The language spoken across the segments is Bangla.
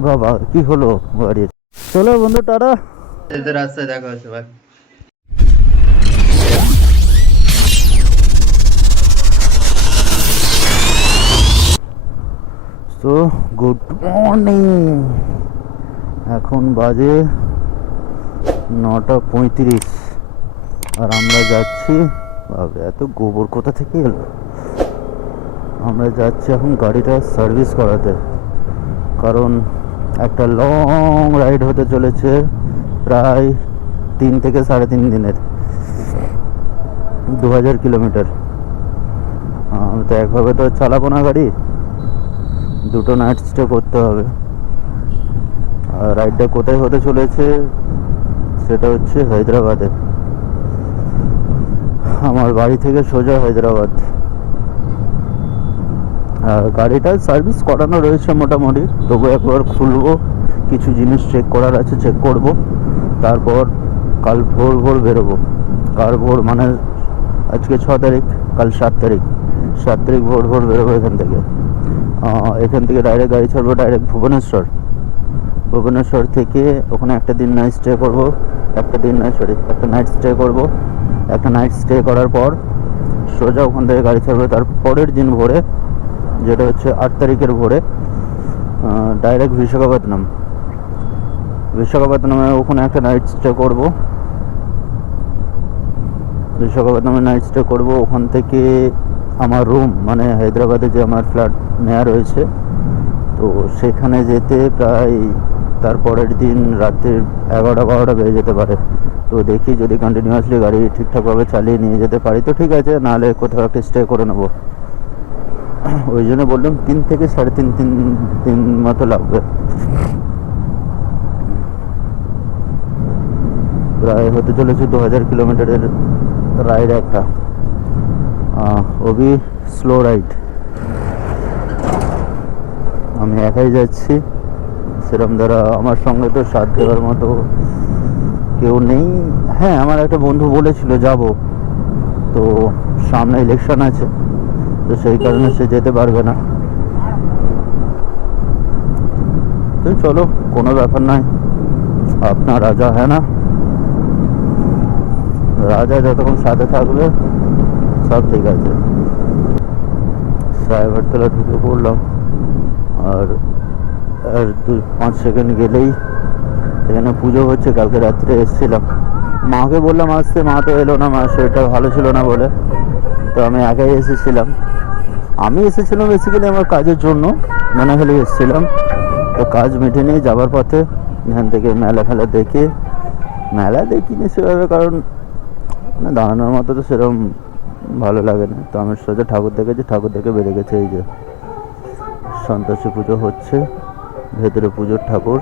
বাবা কি হলো গাড়ির। চলো বন্ধু টাটা, রাস্তায় দেখা হচ্ছে ভাই। তো গুড মর্নিং, এখন বাজে 9:35 আর আমরা যাচ্ছি। বাবা এত গোবর কোথা থেকে এলো। আমরা যাচ্ছি এখন গাড়িটা সার্ভিস করাতে, কারণ একটা লং রাইড হতে চলেছে, প্রায় 3 থেকে 3.5 দিনের, 2000 কিলোমিটার। আমি তো একভাবে তো চালাবো না গাড়ি, দুটো নাইট স্টে করতে হবে। আর রাইডটা কোথায় হতে চলেছে সেটা হচ্ছে হায়দ্রাবাদে। আমার বাড়ি থেকে সোজা হায়দ্রাবাদ। আর গাড়িটা সার্ভিস করানো রয়েছে মোটামুটি, তবু একবার খুলবো, কিছু জিনিস চেক করার আছে, চেক করব। তারপর কাল ভোর ভোর বেরোবো। কাল ভোর মানে আজকে 6 তারিখ, কাল 7 তারিখ। 7 তারিখ ভোর ভোর বেরোবো এখান থেকে। এখান থেকে ডাইরেক্ট গাড়ি ছাড়বো ডাইরেক্ট ভুবনেশ্বর। ভুবনেশ্বর থেকে ওখানে একটা দিন নাইট স্টে করবো, একটা নাইট স্টে করবো। একটা নাইট স্টে করার পর সোজা ওখান থেকে গাড়ি ছাড়বো তার পরের দিন ভোরে, যেটা হচ্ছে 8 তারিখের ভোরে, ডাইরেক্ট বিশাখাপত্তনমে ওখানে একটা নাইট স্টে করবো। বিশাখাপত্তনমে নাইট স্টে করবো। ওখান থেকে আমার রুম মানে হায়দ্রাবাদে যে আমার ফ্ল্যাট নেওয়া রয়েছে, তো সেখানে যেতে প্রায় তারপরের দিন রাতে 11-12 বেজে যেতে পারে। তো দেখি যদি কন্টিনিউয়াসলি গাড়ি ঠিকঠাকভাবে চালিয়ে নিয়ে যেতে পারি তো ঠিক আছে, নাহলে কোথাও একটা স্টে করে নেবো। ওই জন্য বললাম 3 থেকে 3.5 দিন মতো লাগবে। প্রায় হতে চলেছে 2000 কিলোমিটারের রাইড একটা, ওবি স্লো রাইড। আমি একাই যাচ্ছি, সেরকম দ্বারা আমার সঙ্গে তো সাথ দেওয়ার মতো কেউ নেই। হ্যাঁ, আমার একটা বন্ধু বলেছিল যাব, তো সামনে ইলেকশন আছে, তো সেই কারণে সে যেতে পারবে না। তো চলো, কোনো ব্যাপার নয়, আপনার রাজা হ্যাঁ না, রাজা যতক্ষণ সাথে থাকবে সব ঠিক আছে। সাহেবারতলা ঢুকে পড়লাম, আর 2-5 সেকেন্ড গেলেই এখানে পুজো হচ্ছে। কালকে রাত্রে এসেছিলাম, মাকে বললাম আসতে, মা তো এলো না, মার শরীরটা ভালো ছিল না বলে, তো আমি একাই এসেছিলাম। আমি এসেছিলাম বেসিক্যালি আমার কাজের জন্য, মনাখালি এসেছিলাম। তো কাজ মিটে নিয়ে যাবার পথে এখান থেকে মেলা দেখিনি সেভাবে, কারণ মানে দাঁড়ানোর মতো তো সেরকম ভালো লাগে না। তো আমি সোজা ঠাকুর দেখে বেরিয়ে গেছে। এই যে সন্তোষী পুজো হচ্ছে, ভেতরে পুজোর ঠাকুর।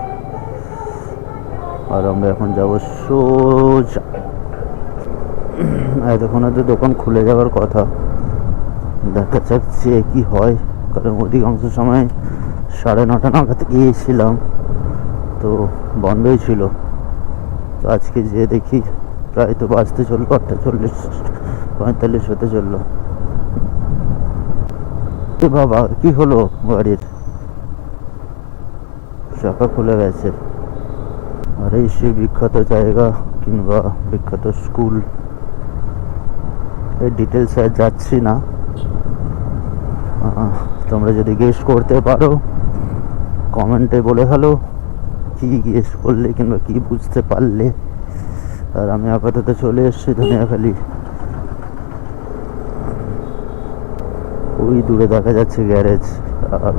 আর আমরা এখন যাবো সোজা, এতক্ষণ হয়তো দোকান খুলে যাওয়ার কথা, দেখা যাচ্ছে কি হয়, কারণ অধিকাংশ সময় 9:30 নাগাদ গিয়েছিলাম তো বন্ধই ছিল। তো আজকে যেয়ে দেখি প্রায় তো বাজতে চললো 8:40-45 হতে চললো। বাবা কি হলো গাড়ির, চাকা খুলে গেছে। আর এই সেই বিখ্যাত জায়গা কিংবা বিখ্যাত স্কুল, এই ডিটেলসে যাচ্ছি না। তোমরা যদি গেস করতে পারো কমেন্টে বলে ফেলো কি গেস করলে কিংবা কি বুঝতে পারলে। আর আমি আপাতত চলে এসেছি ধনিয়াখালি। ওই দূরে দেখা যাচ্ছে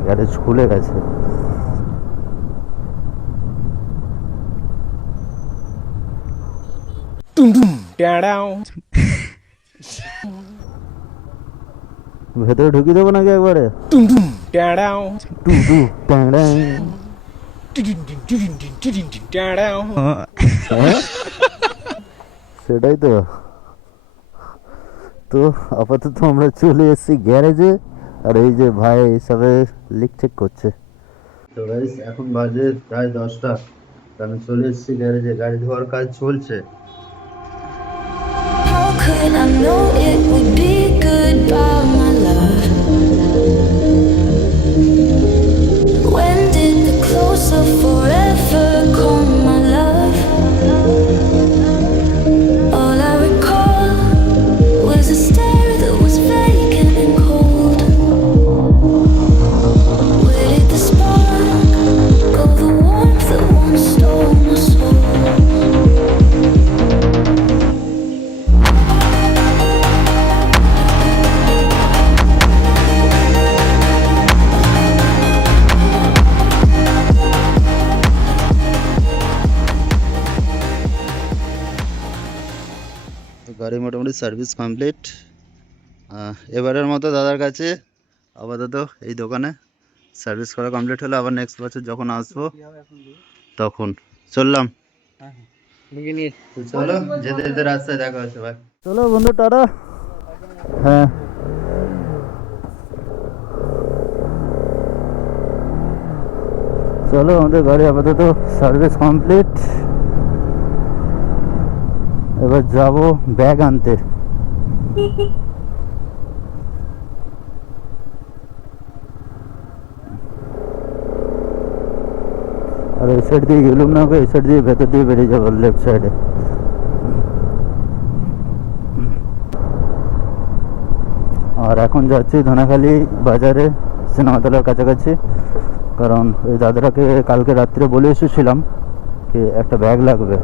গ্যারেজ খুলে গেছে। ভেতরে ঢুকিয়ে দেবো নাকি একবারে? সেটাই তো। তো আপাতত আমরা চলে এসেছি গ্যারেজে, আর এই যে ভাই সবে লিক চেক করছে। তো গাইস এখন বাজে প্রায় 10টা, আমি চলে এসেছি গ্যারেজে, গাড়ি ধোয়ার কাজ চলছে। Could I know it would be goodbye, my love? When did the close of গাড়ি মোটামুটি সার্ভিস কমপ্লিট। এবারের মতো দাদার কাছে আপাতত এই দোকানে সার্ভিস করা কমপ্লিট হলে আবার নেক্সট বছর যখন আসবো তখন চললাম। তো চলো যেতে যেতে রাস্তায় দেখা হচ্ছে ভাই। চলো বন্ধু টাটা। হ্যাঁ চলো আমাদের গাড়ি আপাতত সার্ভিস কমপ্লিট। এবার যাব ব্যাগ আনতে। আর এই সাইড দিয়ে গেলুম না, এই সাইড দিয়ে ভেতর দিয়ে বেরিয়ে যাবো লেফট সাইডে। আর এখন যাচ্ছি ধনাখালি বাজারে সিনেমাতলার কাছাকাছি, কারণ ওই দাদাটাকে কালকে রাত্রে বলে এসেছিলাম কি একটা ব্যাগ লাগবে,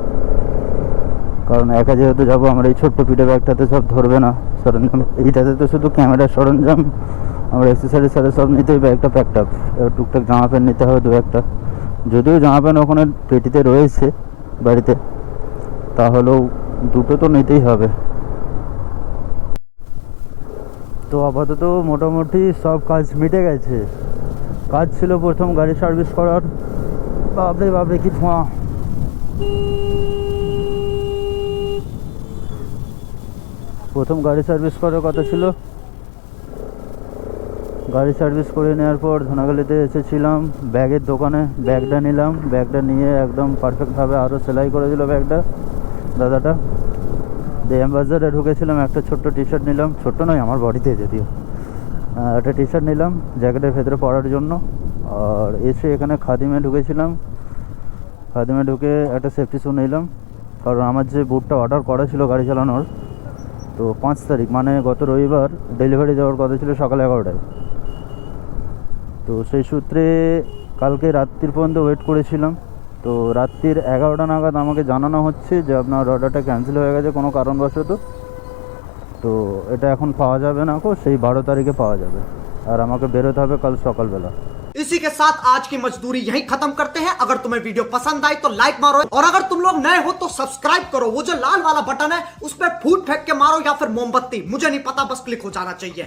কারণ একা যেহেতু যাবো আমার এই ছোট্ট পিঠে ব্যাগটাতে সব ধরবে না সরঞ্জাম, এইটাতে তো শুধু ক্যামেরার সরঞ্জাম আমার অ্যাক্সেসরিজ সাথে সব নিতেই ব্যাগটা প্যাকড আপ। এবার টুকটাক জামা প্যান্ট নিতে হবে দু একটা, যদিও জামা প্যান্ট ওখানে পেটিতে রয়েছে বাড়িতে, তাহলেও দুটো তো নিতেই হবে। তো আপাতত মোটামুটি সব কাজ মিটে গেছে। কাজ ছিল প্রথম গাড়ি সার্ভিস করার, বাপরে বাপরে কি ধোঁয়া। প্রথম গাড়ি সার্ভিস করার কথা ছিল, গাড়ি সার্ভিস করে নেওয়ার পর ধনাগালিতে এসেছিলাম ব্যাগের দোকানে, ব্যাগটা নিলাম, ব্যাগটা নিয়ে একদম পারফেক্টভাবে আরও সেলাই করে দিল ব্যাগটা দাদাটা। DM বাজারে ঢুকেছিলাম, একটা ছোট্ট টি শার্ট নিলাম, ছোট্ট নয় আমার বডিতে যদিও, একটা টি শার্ট নিলাম জ্যাকেটের ভেতরে পরার জন্য। আর এসে এখানে খাদিমে ঢুকেছিলাম, খাদিমে ঢুকে একটা সেফটি শ্যু নিলাম, কারণ আমার যে বুটটা অর্ডার করা ছিল গাড়ি চালানোর, তো 5 তারিখ মানে গত রবিবার ডেলিভারি দেওয়ার কথা ছিল সকাল 11টায়। তো সেই সূত্রে কালকে রাত্রির পর্যন্ত ওয়েট করেছিলাম, তো রাত্রির 11টা নাগাদ আমাকে জানানো হচ্ছে যে আপনার অর্ডারটা ক্যান্সেল হয়ে গেছে কোনো কারণবশত, তো এটা এখন পাওয়া যাবে না, সেই 12 তারিখে পাওয়া যাবে। আর আমাকে বেরোতে হবে কাল সকালবেলা। इसी के साथ आज की मजदूरी यहीं खत्म करते हैं। अगर तुम्हें वीडियो पसंद आई तो लाइक मारो, और अगर तुम लोग नए हो तो सब्सक्राइब करो। वो जो लाल वाला बटन है उस पर फूट फेंक के मारो या फिर मोमबत्ती, मुझे नहीं पता, बस क्लिक हो जाना चाहिए।